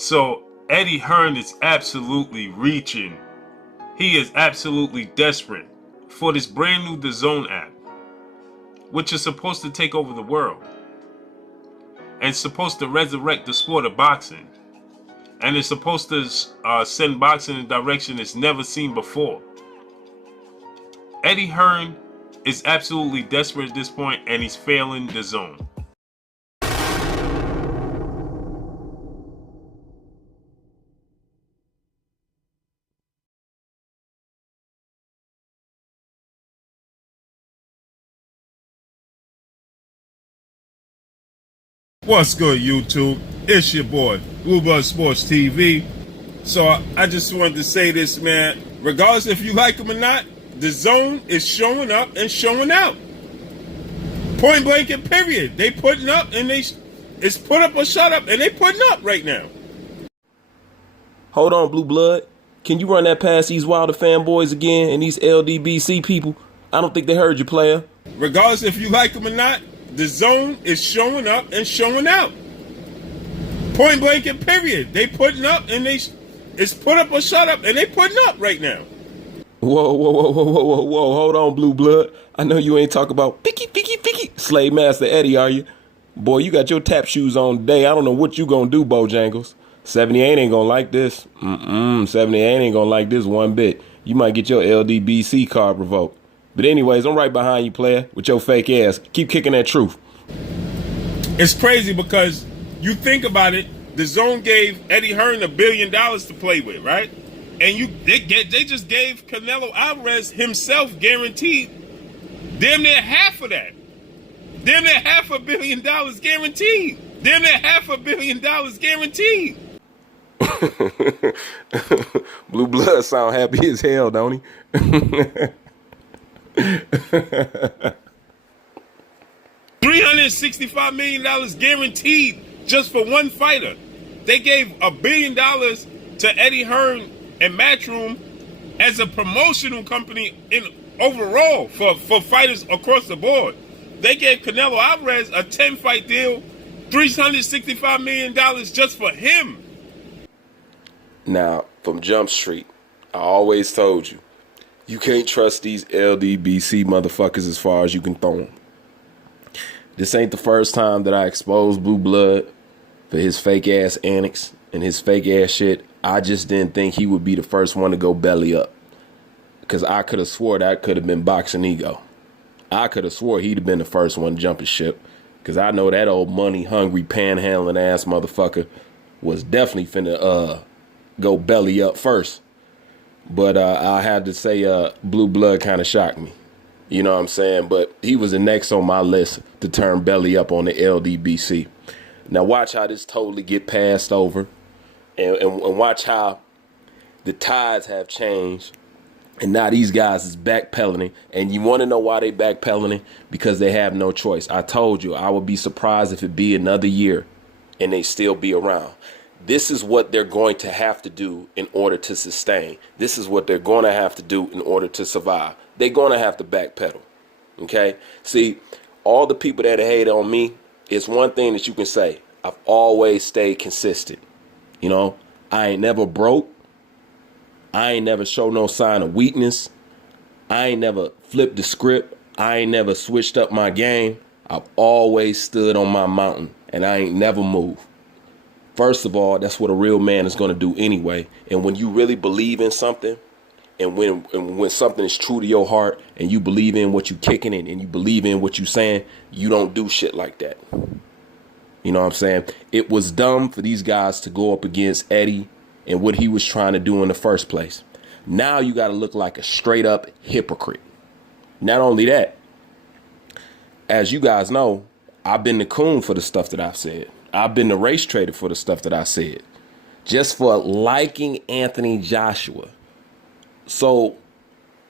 So Eddie Hearn is absolutely reaching. He is absolutely desperate for this brand new DAZN app, which is supposed to take over the world and supposed to resurrect the sport of boxing. And it's supposed to send boxing in a direction it's never seen before. Eddie Hearn is absolutely desperate at this point, and he's failing DAZN. What's good, YouTube? It's your boy, Ldbc Sports TV. So I just wanted to say this, man. Regardless if you like him or not, DAZN is showing up and showing out. Point blank and period. They putting up and it's put up or shut up, and they putting up right now. Hold on, Blue Blood. Can you run that past these Wilder fanboys again and these Ldbc people? I don't think they heard you, player. Regardless if you like him or not, DAZN is showing up and showing out. Point blank and period. They putting up and it's put up or shut up, and they putting up right now. Whoa. Hold on, Blue Blood. I know you ain't talking about picky, Slave Master Eddie, are you? Boy, you got your tap shoes on today. I don't know what you gonna do, Bojangles. 78 ain't gonna like this. 78 ain't gonna like this one bit. You might get your Ldbc card revoked. But anyways, I'm right behind you, player, with your fake ass. Keep kicking that truth. It's crazy because you think about it, DAZN gave Eddie Hearn $1 billion to play with, right? And they just gave Canelo Alvarez himself guaranteed damn near half of that. Damn near $500 million guaranteed. Damn near $500 million guaranteed. Blue Blood sound happy as hell, don't he? $365 million guaranteed just for one fighter. They gave $1 billion to Eddie Hearn and Matchroom as a promotional company in overall for fighters across the board. They gave Canelo Alvarez a 10-fight deal, $365 million just for him. Now, from Jump Street, I always told you, you can't trust these Ldbc motherfuckers as far as you can throw them. This ain't the first time that I exposed Blue Blood for his fake ass antics and his fake ass shit. I just didn't think he would be the first one to go belly up. Because I could have swore that could have been Boxing Ego. I could have swore he'd have been the first one to jump his ship. Because I know that old money-hungry, panhandling ass motherfucker was definitely finna go belly up first. But I had to say Blue Blood kind of shocked me. You know what I'm saying? But he was the next on my list to turn belly up on the Ldbc. Now watch how this totally get passed over. And watch how the tides have changed. And now these guys is backpedaling. And you want to know why they backpedaling? Because they have no choice. I told you, I would be surprised if it be another year and they still be around. This is what they're going to have to do in order to sustain. This is what they're going to have to do in order to survive. They're going to have to backpedal. Okay? See, all the people that hate on me, it's one thing that you can say. I've always stayed consistent. You know, I ain't never broke. I ain't never showed no sign of weakness. I ain't never flipped the script. I ain't never switched up my game. I've always stood on my mountain, and I ain't never moved. First of all, that's what a real man is going to do anyway. And when you really believe in something, and when something is true to your heart, and you believe in what you kicking in, and you believe in what you saying, you don't do shit like that. You know what I'm saying? It was dumb for these guys to go up against Eddie and what he was trying to do in the first place. Now you got to look like a straight up hypocrite. Not only that, as you guys know, I've been the coon for the stuff that I've said. I've been the race trader for the stuff that I said. Just for liking Anthony Joshua. So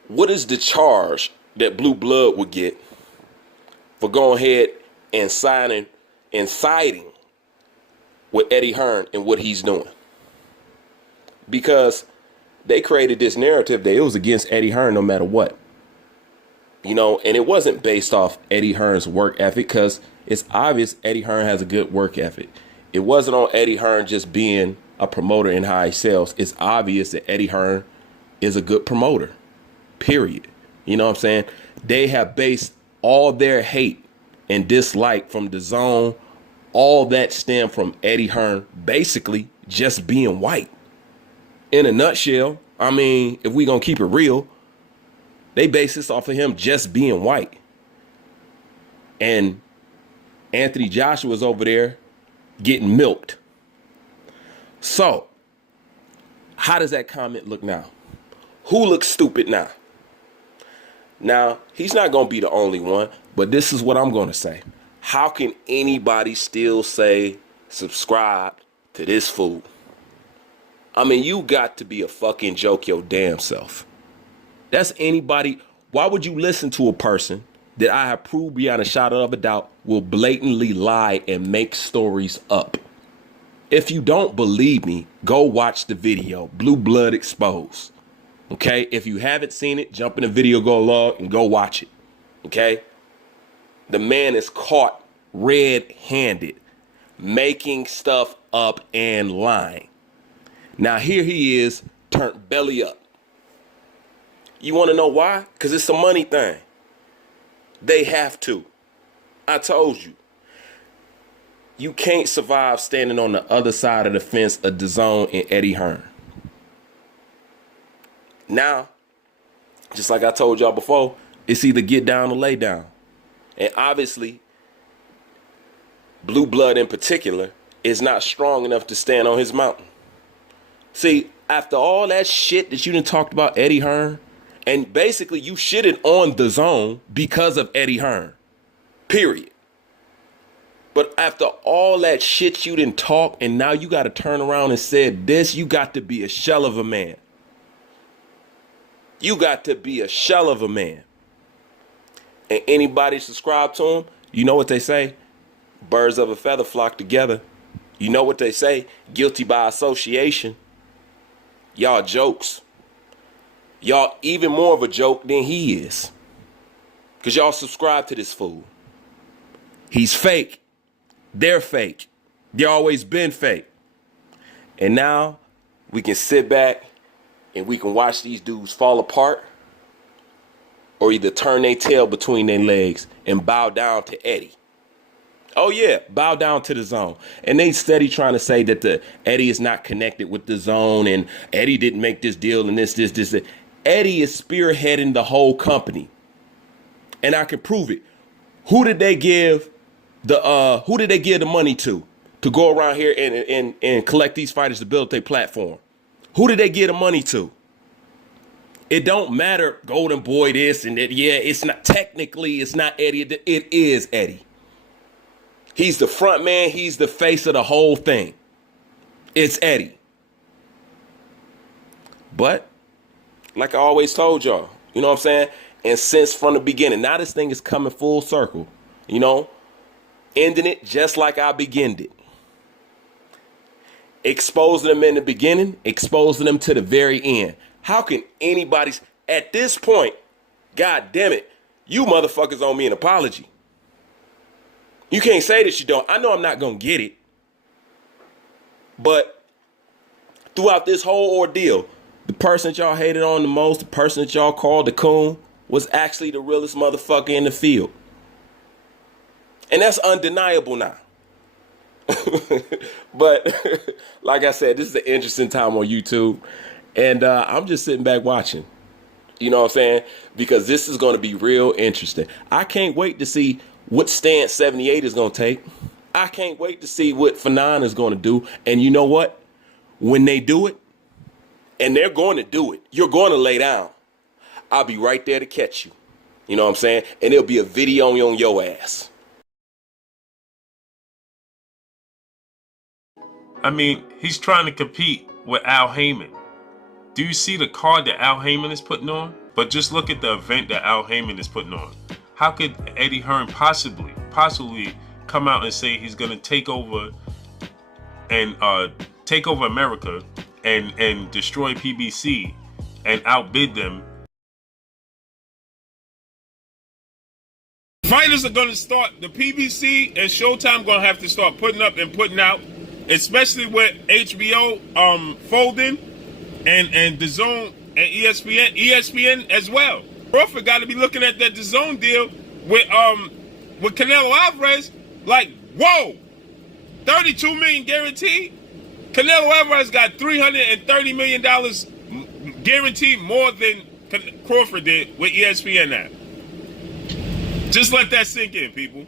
what is the charge that Blue Blood would get for going ahead and siding with Eddie Hearn and what he's doing? Because they created this narrative that it was against Eddie Hearn no matter what. You know, and it wasn't based off Eddie Hearn's work ethic, because it's obvious Eddie Hearn has a good work ethic. It wasn't on Eddie Hearn just being a promoter and how he sells, it's obvious that Eddie Hearn is a good promoter, period. You know what I'm saying? They have based all their hate and dislike from the zone, all that stem from Eddie Hearn basically just being white. In a nutshell, I mean, if we gonna keep it real, they base this off of him just being white. And Anthony Joshua's over there getting milked. So, how does that comment look now? Who looks stupid now? Now, he's not going to be the only one, but this is what I'm going to say. How can anybody still say subscribe to this fool? I mean, you got to be a fucking joke your damn self. That's anybody. Why would you listen to a person that I have proved beyond a shadow of a doubt will blatantly lie and make stories up? If you don't believe me, go watch the video, Blue Blood Exposed. Okay? If you haven't seen it, jump in the video, go log, and go watch it. Okay? The man is caught red-handed, making stuff up and lying. Now here he is, turned belly up. You want to know why? Because it's a money thing. They have to. I told you. You can't survive standing on the other side of the fence of DAZN and Eddie Hearn. Now, just like I told y'all before, it's either get down or lay down. And obviously, Blue Blood in particular is not strong enough to stand on his mountain. See, after all that shit that you done talked about Eddie Hearn, and basically you shitted on DAZN because of Eddie Hearn, period. But after all that shit you didn't talk, and now you got to turn around and said this, you got to be a shell of a man. You got to be a shell of a man. And anybody subscribe to him, you know what they say? Birds of a feather flock together. You know what they say? Guilty by association. Y'all jokes. Y'all even more of a joke than he is. Because y'all subscribe to this fool. He's fake. They're fake. They always been fake. And now we can sit back and we can watch these dudes fall apart or either turn their tail between their legs and bow down to Eddie. Oh yeah, bow down to DAZN. And they steady trying to say that the Eddie is not connected with DAZN and Eddie didn't make this deal and this. Eddie is spearheading the whole company. And I can prove it. Who did they give the money to go around here and collect these fighters to build their platform? Who did they give the money to? It don't matter, Golden Boy this and that. Yeah, it's not technically, it's not Eddie. It is Eddie. He's the front man. He's the face of the whole thing. It's Eddie. But like I always told y'all, you know what I'm saying? And since from the beginning, now this thing is coming full circle, you know, ending it just like I beginned it. Exposing them in the beginning, exposing them to the very end. How can anybody's at this point, God damn it, you motherfuckers owe me an apology. You can't say that you don't. I know I'm not going to get it. But throughout this whole ordeal, the person that y'all hated on the most, the person that y'all called the coon, was actually the realest motherfucker in the field. And that's undeniable now. But like I said, this is an interesting time on YouTube. And I'm just sitting back watching. You know what I'm saying? Because this is going to be real interesting. I can't wait to see what stance 78 is going to take. I can't wait to see what Fanon is going to do. And you know what? When they do it, and they're going to do it, you're going to lay down. I'll be right there to catch you. You know what I'm saying? And it'll be a video on your ass. I mean, he's trying to compete with Al Haman. Do you see the card that Al Haman is putting on? But just look at the event that Al Haman is putting on. How could Eddie Hearn possibly come out and say he's going to take over America and destroy PBC and outbid them? Fighters are going to start, the PBC and Showtime going to have to start putting up and putting out especially with HBO folding and DAZN and ESPN as well. Crawford got to be looking at that DAZN deal with Canelo Alvarez like, whoa, $32 million guaranteed. Canelo Alvarez got $330 million guaranteed more than Crawford did with ESPN now. Just let that sink in, people.